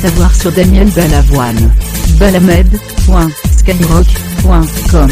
savoir sur Daniel Balavoine. balamed.skyrock.com.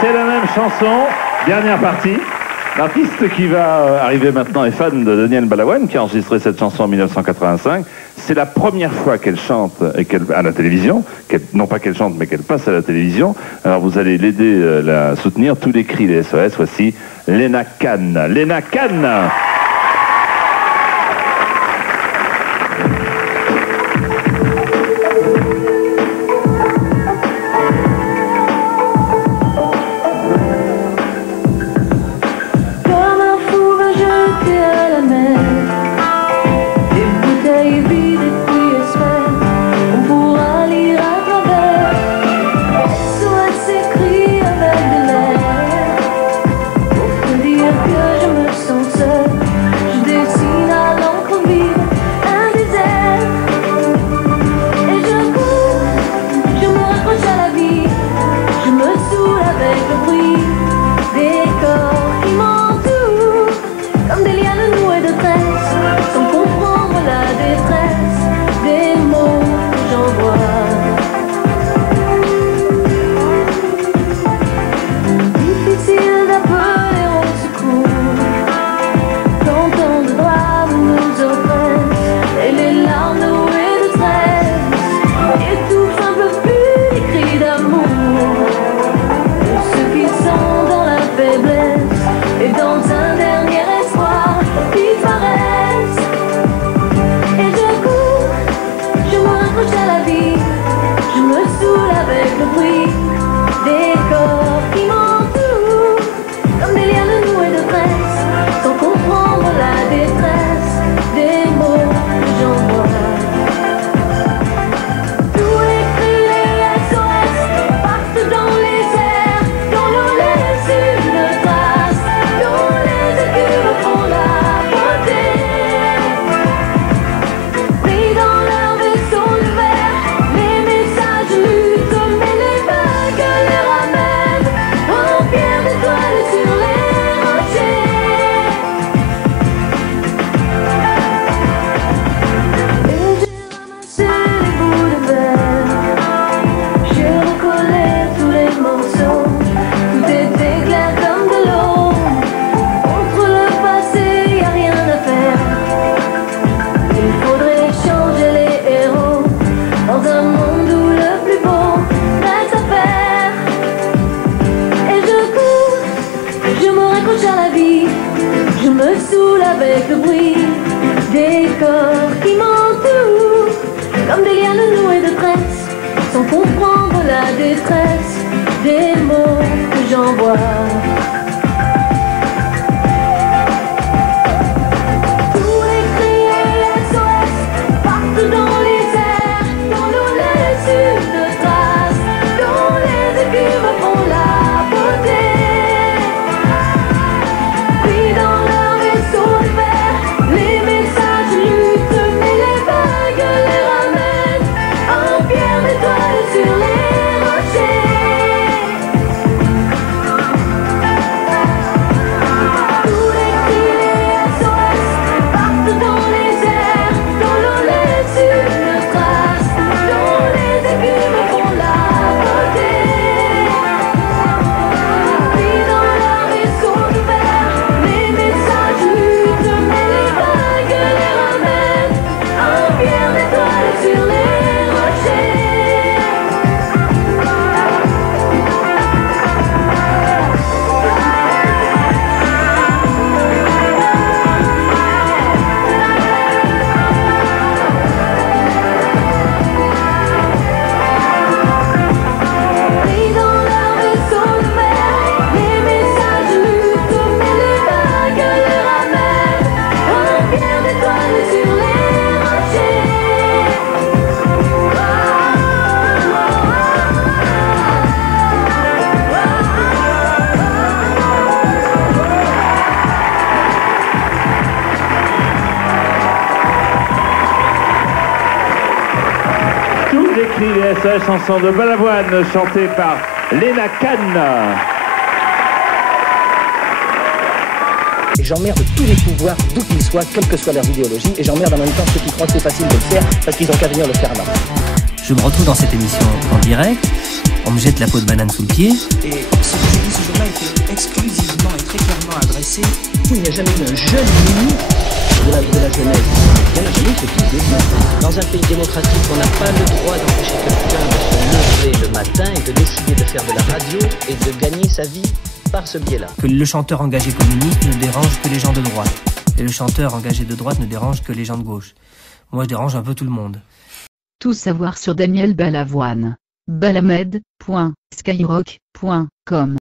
C'est la même chanson, dernière partie. L'artiste qui va arriver maintenant est fan de Daniel Balavoine, qui a enregistré cette chanson en 1985. C'est la première fois qu'elle chante à la télévision, non pas qu'elle chante, mais qu'elle passe à la télévision. Alors vous allez l'aider, la soutenir, tous les cris, les SOS. Voici Lena Khan. Lena Khan. Avec le bruit des corps qui m'entourent, comme des liens de noués de tresse, sans comprendre la détresse des mots que j'envoie. c'est la chanson de Balavoine chantée par Léna Kahn. Et j'emmerde tous les pouvoirs, d'où qu'ils soient, quelle que soit leur idéologie, et j'emmerde en même temps ceux qui croient que c'est facile de le faire, parce qu'ils ont qu'à venir le faire là. Je me retrouve dans cette émission en direct, on me jette la peau de banane sous le pied. Et ce que j'ai dit ce jour-là était exclusivement et très clairement adressé. Il n'y a jamais eu un jeune ministre de la jeunesse. Il n'y en a jamais eu ce type de ministre. Dans un pays démocratique, on n'a pas le droit d'empêcher quelqu'un de se lever le matin et de décider de faire de la radio et de gagner sa vie par ce biais-là. Que le chanteur engagé communiste ne dérange que les gens de droite. Et le chanteur engagé de droite ne dérange que les gens de gauche. Moi, je dérange un peu tout le monde. Tout savoir sur Daniel Balavoine. Balamed.skyrock.com